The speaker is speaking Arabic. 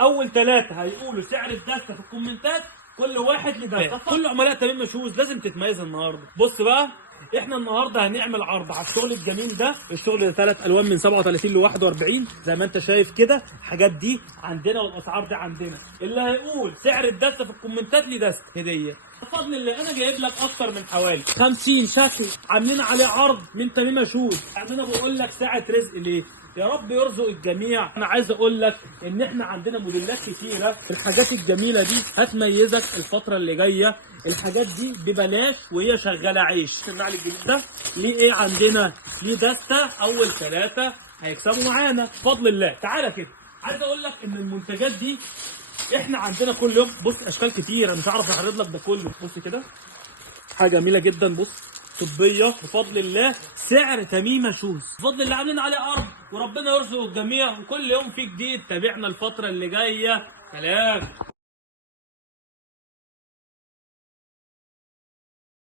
اول ثلاثه هيقولوا سعر الدسته في الكومنتات، كل واحد له دسته. كل عملاء تميم مشوز لازم تتميز النهارده. بص بقى، احنا النهارده هنعمل عرض على الشغل الجميل ده. الشغل ده 3 الوان من 37 ل 41 زي ما انت شايف كده. الحاجات دي عندنا والاسعار دي عندنا. اللي هيقول سعر الدسته في الكومنتات ليه دسته هديه بفضل الله. انا جايب لك اكتر من حوالي 50 شكل عاملين عليه عرض من تميم شوز. انا بقول لك ساعه رزق ليه؟ يا رب يرزق الجميع. انا عايز اقول لك ان احنا عندنا موديلات كتيره. الحاجات الجميله دي هتميزك الفتره اللي جايه. الحاجات دي ببلاش وهي شغاله عيش. النعل الجديد ده ليه ايه عندنا؟ ليه دسته. اول ثلاثه هيكسبوا معانا بفضل الله. تعالى كده، عايز اقول لك ان المنتجات دي احنا عندنا كل يوم. بص اشكال كتير، انا مش هعرف اعرض لك ده كله. بص كده، حاجه جميله جدا. بص طبيه بفضل الله. سعر تميمه شوز بفضل الله عاملين عليه عرض، وربنا يرزق الجميع. وكل يوم في جديد. تابعنا الفتره اللي جايه. سلام.